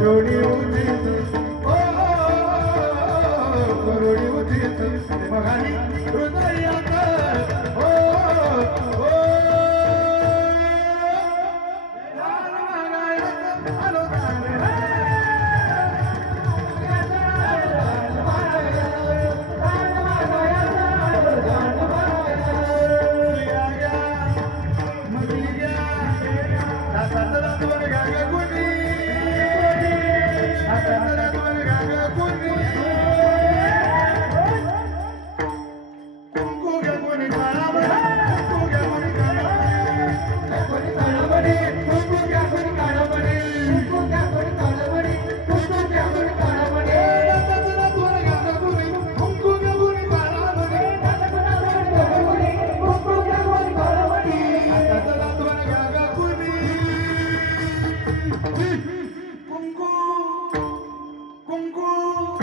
Hallelujah.